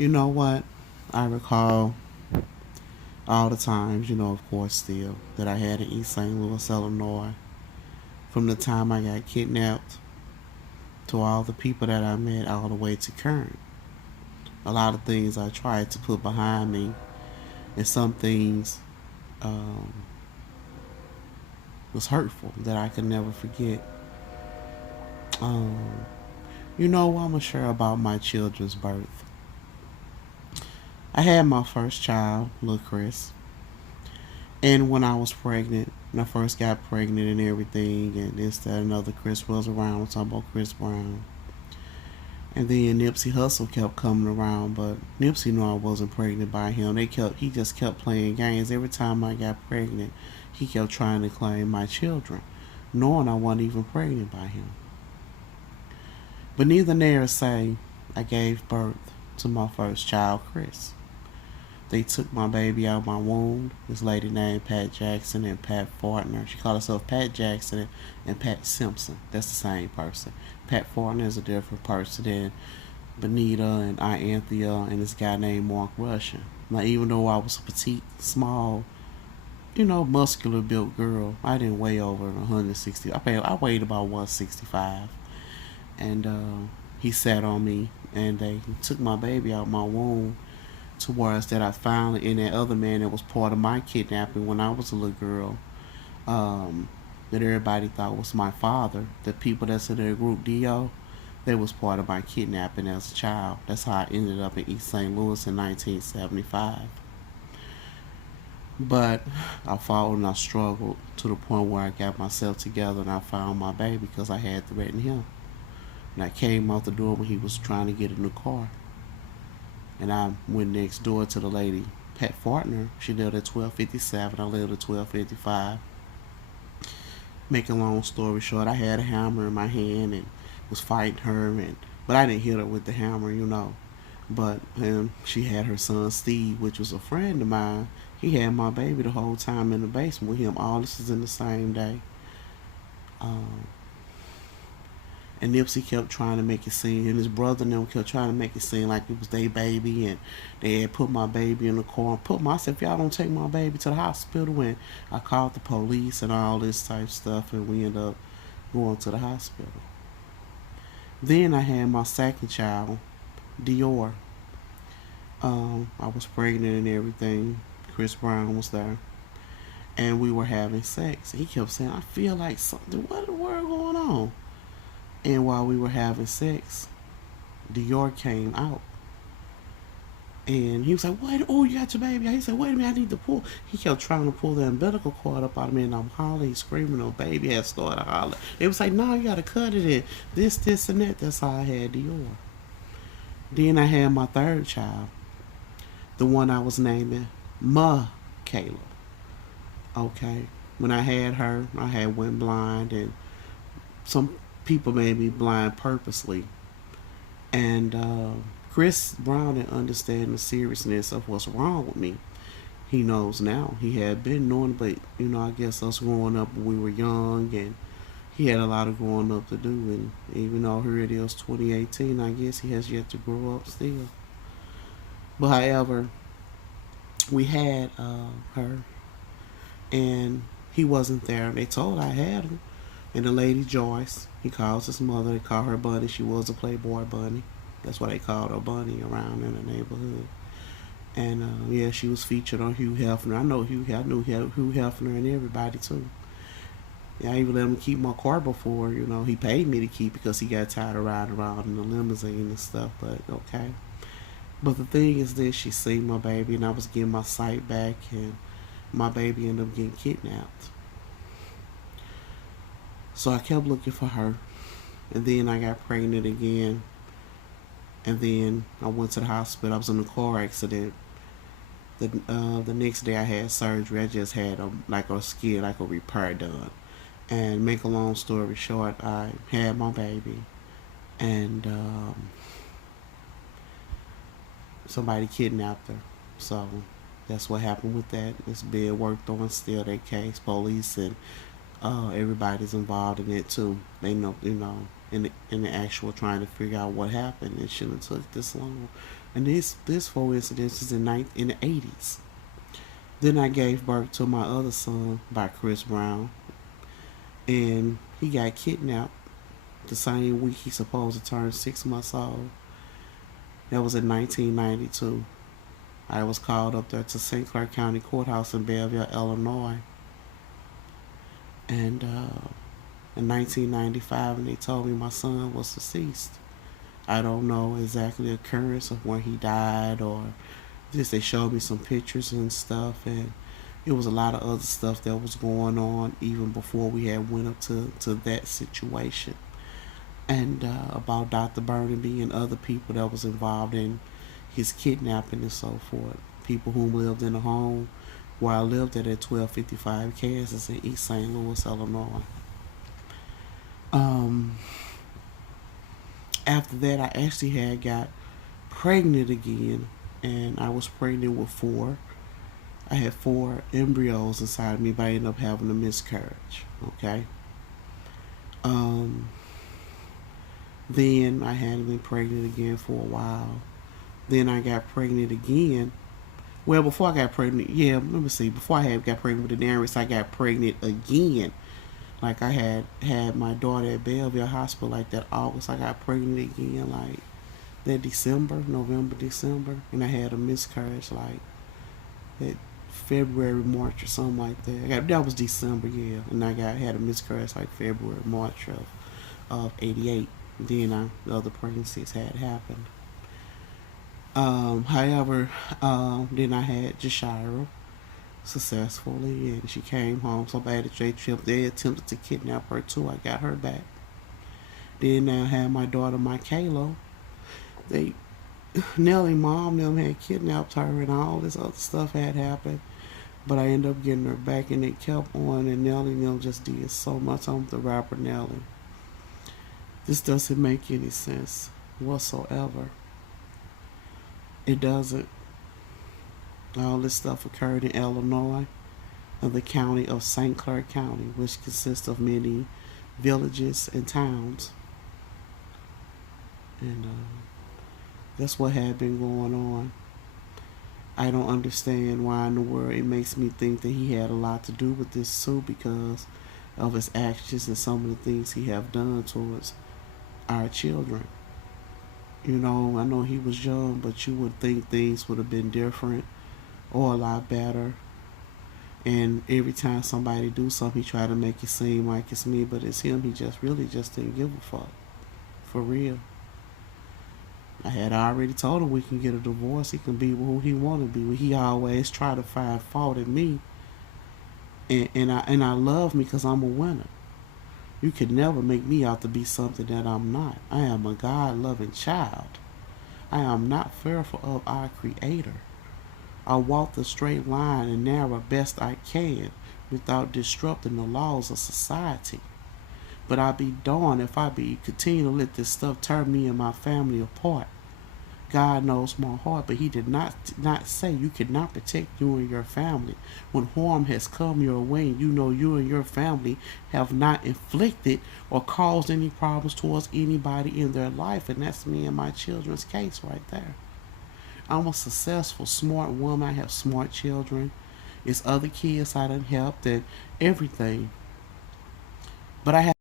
You know what? I recall all the times, of course, still, that I had in East St. Louis, Illinois, from the time I got kidnapped to all the people that I met, all the way to current. A lot of things I tried to put behind me, and some things um, was hurtful that I could never forget. Um, I'm gonna share about my children's birth. I had my first child, little Chris, and when I was pregnant, when I first got pregnant and everything, and this, that, another, Chris was around. I'm talking about Chris Brown. And then Nipsey Hussle kept coming around, but Nipsey knew I wasn't pregnant by him. He just kept playing games. Every time I got pregnant, he kept trying to claim my children, knowing I wasn't even pregnant by him. But neither near say I gave birth to my first child, Chris. They took my baby out of my womb. This lady named Pat Jackson and Pat Fortner. She called herself Pat Jackson and Pat Simpson. That's the same person. Pat Fortner is a different person than Benita and Anthea and this guy named Mark Russian. Now, even though I was a petite, small, muscular built girl, I didn't weigh over 160. I weighed about 165. And he sat on me, and they took my baby out of my womb towards that I found in that other man that was part of my kidnapping when I was a little girl, that everybody thought was my father. The people that's in their group DO, they was part of my kidnapping as a child. That's how I ended up in East St. Louis in 1975. But I fought and I struggled to the point where I got myself together and I found my baby because I had threatened him. And I came out the door when he was trying to get in the car. And I went next door to the lady, Pat Fortner. She lived at 1257. I lived at 1255. Make a long story short, I had a hammer in my hand and was fighting her, but I didn't hit her with the hammer. But she had her son Steve, which was a friend of mine. He had my baby the whole time in the basement with him. All this is in the same day. Um, And Nipsey kept trying to make it seem, and his brother and them kept trying to make it seem like it was their baby, and they had put my baby in the car and I said, if y'all don't take my baby to the hospital, and I called the police and all this type of stuff, and we ended up going to the hospital. Then I had my second child, Dior. I was pregnant and everything. Chris Brown was there, and we were having sex. He kept saying, I feel like something, what in the world going on? And while we were having sex, Dior came out. And he was like, "What? Oh, you got your baby." He said, "Wait a minute, I need to pull." He kept trying to pull the umbilical cord up out of me, and I'm hollering, screaming. The baby had started hollering. It was like, "No, you got to cut it in. This, and that." That's how I had Dior. Then I had my third child, the one I was naming Ma Kayla. Okay. When I had her, I had went blind, and some people made me blind purposely. And Chris Brown didn't understand the seriousness of what's wrong with me. He knows now. He had been knowing, but I guess us growing up when we were young, and he had a lot of growing up to do. And even though here it is 2018, I guess he has yet to grow up still. But however, we had her, and he wasn't there. They told I had him. And the lady Joyce, he calls his mother. They call her Bunny. She was a Playboy bunny. That's why they called her Bunny around in the neighborhood. And yeah, she was featured on Hugh Hefner. I know Hugh. I knew Hugh Hefner and everybody too. Yeah, I even let him keep my car before. He paid me to keep because he got tired of riding around in the limousine and stuff. But okay. But the thing is this: she seen my baby, and I was getting my sight back, and my baby ended up getting kidnapped. So I kept looking for her, and then I got pregnant again, and then I went to the hospital. I was in a car accident. The next day I had surgery. I just had a skin, like a repair done. And make a long story short, I had my baby, and somebody kidnapped her. So that's what happened with that. It's being worked on still. That case, police and everybody's involved in it too. They know, in the actual trying to figure out what happened. It shouldn't have took this long. And this four incidences in the 80s. Then I gave birth to my other son by Chris Brown, and he got kidnapped the same week he's supposed to turn 6 months old. That was in 1992. I was called up there to St. Clair County Courthouse in Belleville, Illinois, and in 1995, and they told me my son was deceased. I don't know exactly the occurrence of when he died, or just they showed me some pictures and stuff, and it was a lot of other stuff that was going on even before we had went up to that situation, and about Dr. Burnaby and other people that was involved in his kidnapping and so forth. People who lived in a home where I lived at 1255 Kansas in East St. Louis, Illinois. Um, After that, I actually had got pregnant again, and I was pregnant with four. I had four embryos inside me, but I ended up having a miscarriage. Okay. Um, then I hadn't been pregnant again for a while. Then I got pregnant again. Well, before I got pregnant, yeah, let me see. Before I had got pregnant with the Daris, I got pregnant again. Like I had my daughter at Belleville Hospital like that August. I got pregnant again like that December, November, December, and I had a miscarriage like that February, March or something like that. That was December, yeah, and I had a miscarriage like February, March of '88. Then the other pregnancies had happened. However, then I had Jashira successfully, and she came home. So bad that they attempted to kidnap her too. I got her back. Then I had my daughter Michaela. They Nellie mom them had kidnapped her, and all this other stuff had happened. But I ended up getting her back, and it kept on. And Nellie them just did so much on the rapper Nellie. This doesn't make any sense whatsoever. It doesn't. All this stuff occurred in Illinois, in the county of St. Clair County, which consists of many villages and towns. And that's what had been going on. I don't understand why in the world it makes me think that he had a lot to do with this too, because of his actions and some of the things he have done towards our children. You know, I know he was young, but you would think things would have been different or a lot better. And every time somebody do something, he try to make it seem like it's me, but it's him. He just really just didn't give a fuck, for real. I had already told him we can get a divorce. He can be who he want to be. But he always try to find fault in me, and I love me because I'm a winner. You could never make me out to be something that I'm not. I am a God-loving child. I am not fearful of our Creator. I walk the straight line and narrow best I can without disrupting the laws of society. But I'd be darned if I be continue to let this stuff tear me and my family apart. God knows my heart, but he did not say you cannot protect you and your family. When harm has come your way, and you know you and your family have not inflicted or caused any problems towards anybody in their life, and that's me and my children's case right there. I'm a successful, smart woman. I have smart children. It's other kids I done helped and everything. But I have